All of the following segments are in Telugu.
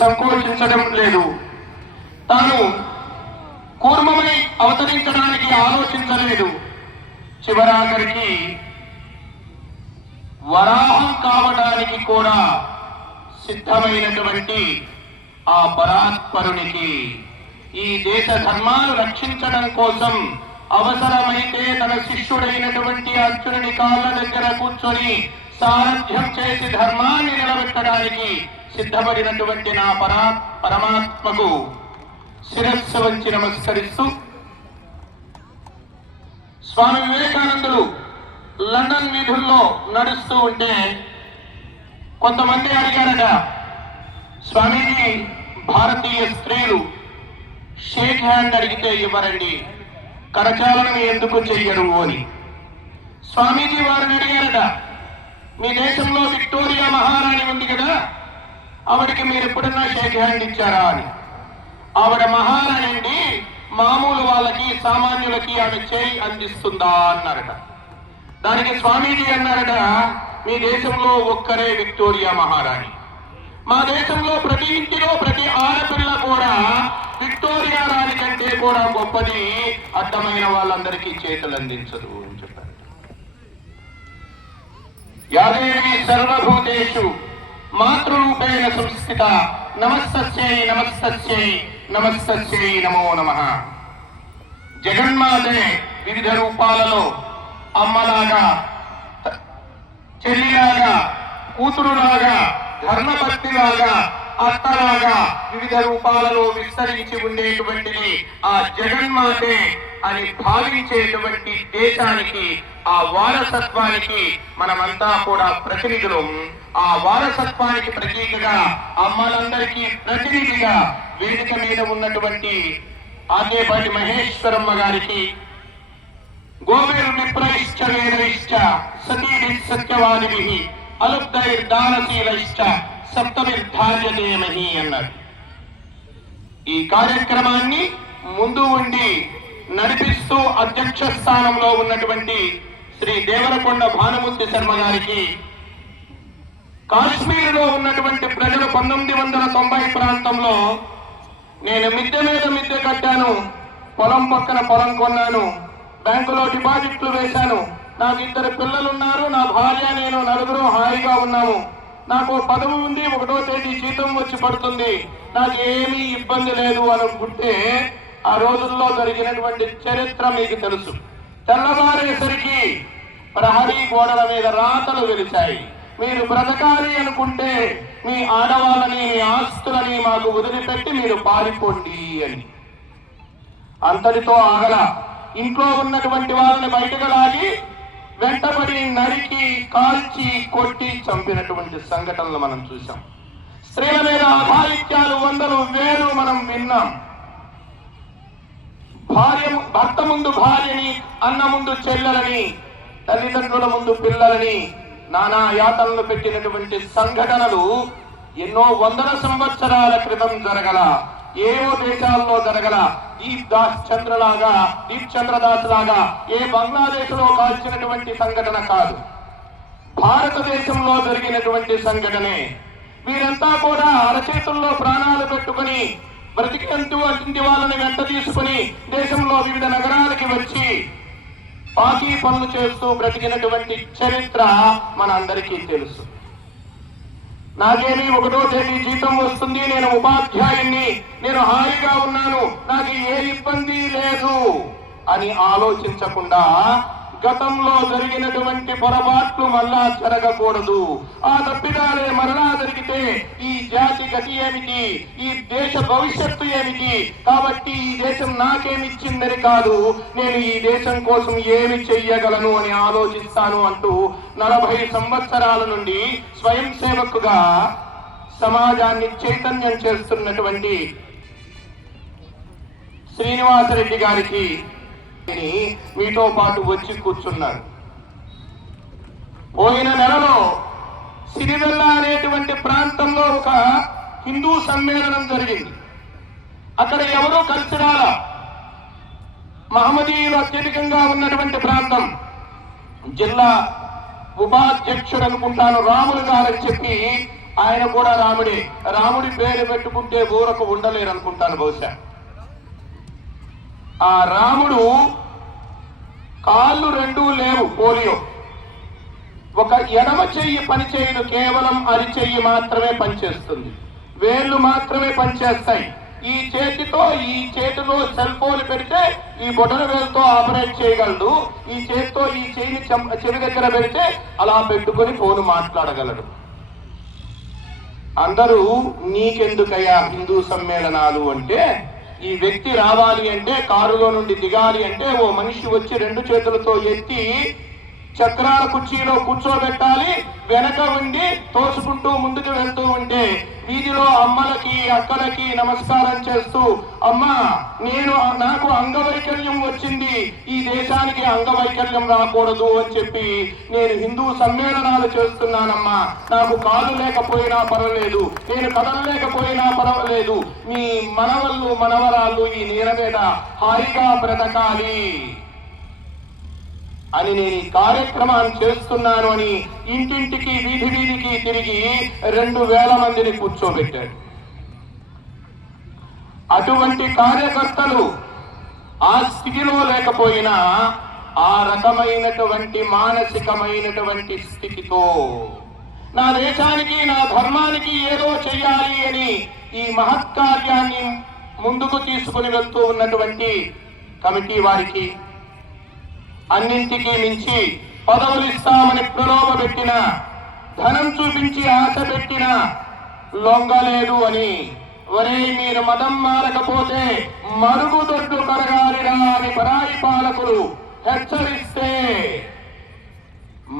సంకోచించడం లేదు. తాను కూర్మమై అవతరించడానికి ఆలోచించలేదు. చివరాఖరికి వరాహం కావడానికి కూడా సిద్ధమైనటువంటి ఆ పరాత్పరునికి ఈ దేశ ధర్మాలు రక్షించడం కోసం అవసరమైతే తన శిష్యుడైనటువంటి అర్జునుని కాళ్ళ దగ్గర కూర్చొని సారథ్యం చేసి ధర్మాన్ని నిలబెట్టడానికి సిద్ధపడినటువంటి నా పరమాత్మకు శిరస్సు వంచి నమస్కరిస్తూ, స్వామి వివేకానందుడు లండన్ వీధుల్లో నడుస్తూ ఉంటే కొంతమంది అడిగారట, స్వామీజీ భారతీయ స్త్రీలు షేక్ హ్యాండ్ అడిగితే ఇవ్వరండి, కరచాలనం ఎందుకు చెయ్యరు అని. స్వామీజీ వారిని అడిగారట, మీ దేశంలో విక్టోరియా మహారాణి ఉంది కదా, ఆవిడకి మీరు ఎప్పుడన్నా షేక్ హ్యాండ్ ఇచ్చారా అని. ఆవిడ మహారాణి అండి, మామూలు వాళ్ళకి సామాన్యులకి ఆమె చేయి అందిస్తుందా అన్నారట. దానికి స్వామీజీ అన్నారట, మీ దేశంలో ఒక్కరే విక్టోరియా మహారాణి, మా దేశంలో ప్రతి ఇంటిలో ప్రతి ఆడపిల్ల కూడా విక్టోరియా రాణి కంటే కూడా గొప్పది, అడ్డమైన వాళ్ళందరికీ చేతులు అందించదు అని చెప్పారు. యాదేవి సర్వభూతేషు మాతృరూపేణ సంస్థిత నమస్తస్యై నమస్తస్యై నమస్తస్యై నమో నమః. జగన్మాతే వివిధ రూపాలలో అమ్మలాగా, చెల్లిలాగా, కూతురులాగా, ధర్మభక్తిలాగా, అత్తలాగా వివిధ రూపాలలో విస్తరించి ఉండేటువంటిది ఆ జగన్మాతే అని భావించేటువంటి దేశానికి, ఆ వారసత్వానికి మనమంతా కూడా ప్రతినిధులు. ఆ వారసత్వానికి ప్రతీకగా, అమ్మలందరికీ ప్రతినిధిగా వేదిక మీద ఉన్నటువంటి ఆర్యపాటి మహేశ్వరమ్మ గారికి, గోవిర్విప్రైశ్చ వేదైశ్చ సతీభిః సత్యవాదిభిః అలుబ్ధైర్దానశీలైశ్చ సప్తమిర్ధార్యతే మహీ అన్నారు. ఈ కార్యక్రమాన్ని ముందు ఉండి నడిపిస్తూ అధ్యక్ష స్థానంలో ఉన్నటువంటి శ్రీ దేవరకొండ భానుమూర్తి శర్మ గారికి, కాశ్మీరులో ఉన్నటువంటి ప్రజలు 1990 ప్రాంతంలో నేను మిద్దె మీద మిద్దె కట్టాను, పొలం పక్కన పొలం కొన్నాను, బ్యాంకులో డిపాజిట్లు వేశాను, నాకు 2 పిల్లలున్నారు, నా భార్య నేను నలుగురు హాయిగా ఉన్నాము, నాకు పదవి ఉంది, 1వ తేదీ జీతం వచ్చి పడుతుంది, నాకు ఏమీ ఇబ్బంది లేదు అనుకుంటే ఆ రోజుల్లో జరిగినటువంటి చరిత్ర మీకు తెలుసు. తెల్లవారేసరికి ప్రహరీ గోడల మీద రాతలు వెలిచాయి, మీరు బ్రతకాలి అనుకుంటే మీ ఆడవాళ్ళని, మీ ఆస్తులని మాకు వదిలిపెట్టి మీరు పారిపోండి అని. అంతటితో ఆగల, ఇంట్లో ఉన్నటువంటి వాళ్ళని బయటకు లాగి వెంటబడి నరికి, కాల్చి, కొట్టి చంపినటువంటి సంఘటనలు మనం చూసాం. స్త్రీల మీద అఘాయిత్యాలు 100, 1000 మనం విన్నాం. భర్త ముందు భార్యని, అన్న ముందు చెల్లెలని, తల్లిదండ్రుల ముందు పిల్లలని నానా యాతనలు పెట్టినటువంటి సంఘటనలు ఎన్నో 100 సంవత్సరాల క్రితం జరగల, ఏవో దేశాల్లో జరగల. దీప్ చంద్రదాస్ లాగా ఏ బంగ్లాదేశ్ లో కాల్చినటువంటి సంఘటన కాదు, భారతదేశంలో జరిగినటువంటి సంఘటనే. వీరంతా కూడా అరచేతుల్లో ప్రాణాలు పెట్టుకుని బ్రతికినంటి వాళ్ళని వెంట తీసుకుని దేశంలో వివిధ నగరాలకి వచ్చి పాకీ పనులు చేస్తూ బ్రతికినటువంటి చరిత్ర మనందరికీ తెలుసు. నాకేమి 1వ తేదీ జీతం వస్తుంది, నేను ఉపాధ్యాయుణ్ణి, నేను హాయిగా ఉన్నాను, నాకు ఏ ఇబ్బంది లేదు అని ఆలోచించకుండా గతంలో జరిగినటువంటి పొరపాట్లు మళ్ళా జరగకూడదు, ఆ తప్పిదాలే మరలా జరిగితే ఈ జాతి గతి ఏమిటి, ఈ దేశ భవిష్యత్తు ఏమిటి, కాబట్టి ఈ దేశం నాకేమిచ్చిందని కాదు, నేను ఈ దేశం కోసం ఏమి చెయ్యగలను అని ఆలోచిస్తాను అంటూ 40 సంవత్సరాల నుండి స్వయం సేవకుగా సమాజాన్ని చైతన్యం చేస్తున్నటువంటి శ్రీనివాసరెడ్డి గారికి మీతో పాటు వచ్చి కూర్చున్నారు. పోయిన నెలలో సిరివెల్ల అనేటువంటి ప్రాంతంలో ఒక హిందూ సమ్మేళనం జరిగింది. అక్కడ ఎవరూ కలిసి రాలా, మహమ్మదీయులు అత్యధికంగా ఉన్నటువంటి ప్రాంతం. జిల్లా ఉపాధ్యక్షుడు అనుకుంటాను రాములు గారని చెప్పి ఆయన కూడా రాముడే. రాముడి పేరు పెట్టుకుంటే ఊరకు ఉండలేరు అనుకుంటాను బహుశా. ఆ రాముడు కాళ్ళు రెండూ లేవు, పోలియో. ఒక ఎడమ చెయ్యి పనిచేయదు, కేవలం అరిచెయ్యి మాత్రమే పనిచేస్తుంది, వేళ్ళు మాత్రమే పనిచేస్తాయి. ఈ చేతిలో సెల్ ఫోన్ పెడితే ఈ బొటన వేలుతో ఆపరేట్ చేయగలడు. ఈ చేతితో ఈ చెయ్యిని చెవి దగ్గర పెడితే అలా పెట్టుకొని ఫోన్ మాట్లాడగలడు. అందరూ నీకెందుకయ్యా హిందూ సమ్మేళనాలు అంటే, ఈ వ్యక్తి రావాలి అంటే, కారులో నుండి దిగాలి అంటే ఓ మనిషి వచ్చి రెండు చేతులతో ఎత్తి చక్రాల కుర్చీలో కూర్చోబెట్టాలి, వెనక ఉండి తోసుకుంటూ ముందుకు వెళ్తూ ఉంటే వీధిలో అమ్మలకి అక్కలకి నమస్కారం చేస్తూ, అమ్మా నాకు అంగవైకల్యం వచ్చింది, ఈ దేశానికి అంగవైకల్యం రాకూడదు అని చెప్పి నేను హిందూ సమ్మేళనాలు చేస్తున్నానమ్మా, నాకు కాలు లేకపోయినా పర్వాలేదు, నేను కదలలేకపోయినా పర్వాలేదు, మీ మనవళ్ళు మనవరాళ్ళు ఈ నేల మీద హాయిగా బ్రతకాలి అని నేను ఈ కార్యక్రమాన్ని చేస్తున్నాను అని ఇంటింటికి వీధికి తిరిగి 2000 మందిని కూర్చోబెట్టాడు. అటువంటి కార్యకర్తలు ఆ స్థితిలో లేకపోయినా ఆ రకమైనటువంటి మానసికమైనటువంటి స్థితితో నా దేశానికి నా ధర్మానికి ఏదో చెయ్యాలి అని ఈ మహత్కార్యాన్ని ముందుకు తీసుకుని వెళ్తూ ఉన్నటువంటి కమిటీ వారికి, అన్నింటికీ మించి పదవులు ఇస్తామని ప్రలోభ పెట్టిన, ధనం చూపించి ఆశ పెట్టిన లొంగలేదు అని, ఒరే మీరు మతం మారకపోతే మరుగుదొడ్లు కరగాలిరా అని పరాయి పాలకులు హెచ్చరిస్తే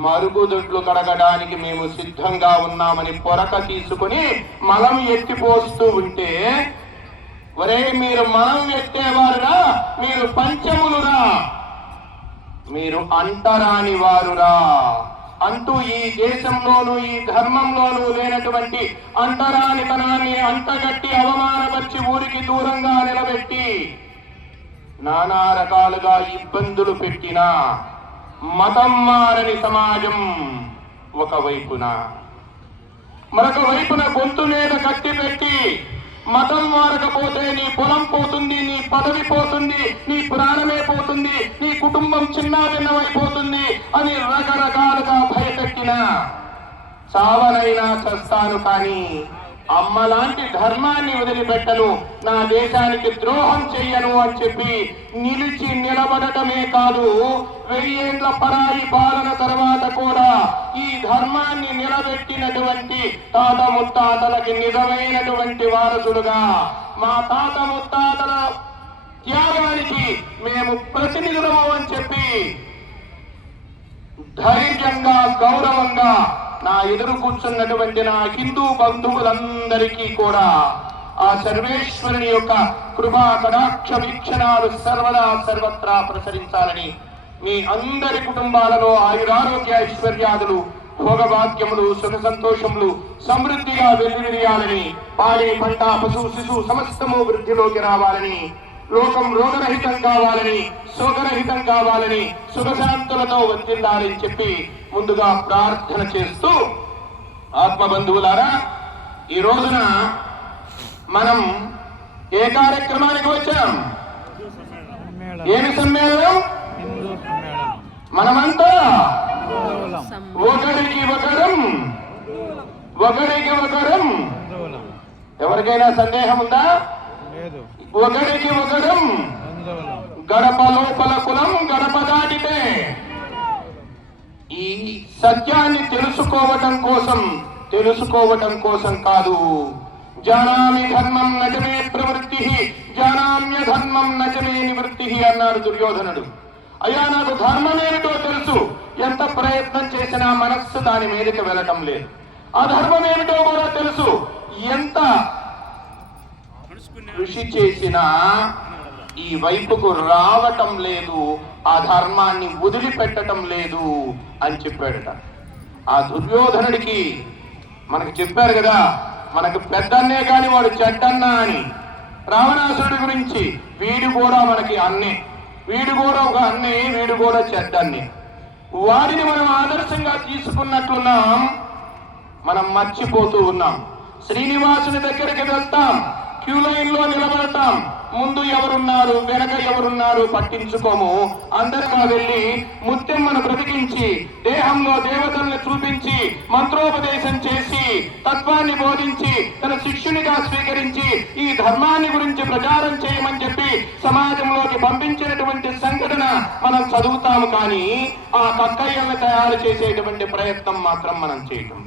మరుగుదొడ్లు కడగడానికి మేము సిద్ధంగా ఉన్నామని పొరక తీసుకుని మలం ఎత్తిపోస్తూ ఉంటే, ఒరే మీరు మలం ఎత్తేవారురా, మీరు పంచములురా, మీరు అంటరాని వారురా అంటూ ఈ దేశంలోనూ ఈ ధర్మంలోనూ లేనటువంటి అంటరానితనాన్ని అంటగట్టి అవమానపరిచి ఊరికి దూరంగా నిలబెట్టి నానా రకాలుగా ఇబ్బందులు పెట్టిన మతం మారని సమాజం ఒకవైపున, మరొక వైపున గొంతు మీద కట్టి పెట్టి మతం మారకపోతే నీ పొలం పోతుంది, నీ పదవి పోతుంది, నీ ప్రాణమే పోతుంది, నీ కుటుంబం చిన్నాభిన్నమైపోతుంది అని రకరకాలుగా భయపెట్టిన చావనైనా చస్తాను కానీ అమ్మలాంటి ధర్మాన్ని వదిలిపెట్టను, నా దేశానికి ద్రోహం చెయ్యను అని చెప్పి నిలిచి నిలబడటమే కాదు, 1000 ఏళ్ల పరాయి పాలన తర్వాత కూడా ఈ ధర్మాన్ని నిలబెట్టినటువంటి తాత ముత్తాతలకి నిజమైనటువంటి వారసుడుగా, మా తాత ముత్తాతల త్యాగానికి మేము ప్రతినిధులము అని చెప్పి ధైర్యంగా గౌరవంగా నా ఎదురు కూర్చున్నటువంటి నా హిందూ బంధువులందరికీ కూడా ఆ సర్వేశ్వరుని యొక్క కృపా కటాక్ష వీక్షణాలు సర్వదా సర్వత్రా ప్రసరించాలని, మీ అందరి కుటుంబాలలో ఆయురారోగ్య ఐశ్వర్యాదులు భోగభాగ్యములు సుఖ సంతోషములు సమృద్ధిగా వెల్లివిరియాలని, పాడి పంట పశు శిశు సమస్తము వృద్ధిలోకి రావాలని, లోకం రోగరహితం కావాలని, శోకరహితం కావాలని, సుఖశాంతులతో వర్ధిల్లాలని చెప్పి ముందుగా ప్రార్థన చేస్తూ, ఆత్మబంధువులారా ఈ రోజున మనం ఏ కార్యక్రమానికి వచ్చాం? ఏమి సమ్మేళనం? మనమంతా ఒకరికి ఒకరం. ఎవరికైనా సందేహం ఉందా? ఒకరికి ఒకరం. గడప లోపల కులం గడప దాటితే. ఈ సత్యాన్ని తెలుసుకోవటం కోసం కాదు. జానామి ధర్మం నచమే ప్రవృత్తి, జానామ్య ధర్మం నచమే నివృత్తి అన్నాడు దుర్యోధనుడు. అయ్యా నాకు ధర్మం ఏమిటో తెలుసు, ఎంత ప్రయత్నం చేసినా మనస్సు దాని మీదకి వెళ్ళటం లేదు. అధర్మం ఏమిటో కూడా తెలుసు, ఎంత కృషి చేసినా ఈ వైపుకు రావటం లేదు, ఆ ధర్మాన్ని వదిలిపెట్టడం లేదు అని చెప్పాడట. ఆ దుర్యోధనుడికి మనకు చెప్పారు కదా, మనకు పెద్దన్నే కాని వాడు చెడ్డన్నా అని. రావణాసురుడి గురించి వీడు కూడా మనకి అన్నే, వీడు కూడా ఒక అన్నే, వీడు కూడా చెడ్డన్నే. వాడిని మనం ఆదర్శంగా తీసుకున్నట్లున్నాం. మనం మర్చిపోతూ ఉన్నాం. శ్రీనివాసుని దగ్గరికి వెళ్తాం, క్యూ లైన్ లో నిలబడతాం, ముందు ఎవరున్నారు వెనక ఎవరున్నారు పట్టించుకోము. అందరిగా వెళ్ళి ముత్తెమ్మను బ్రతికించి దేహంలో దేవతల్ని చూపించి మంత్రోపదేశం చేసి తత్వాన్ని బోధించి తన శిష్యునిగా స్వీకరించి ఈ ధర్మాన్ని గురించి ప్రచారం చేయమని చెప్పి సమాజంలోకి పంపించినటువంటి సంఘటన మనం చదువుతాము. కానీ ఆ కక్కయ్యల్ని తయారు చేసేటువంటి ప్రయత్నం మాత్రం మనం చేయటం.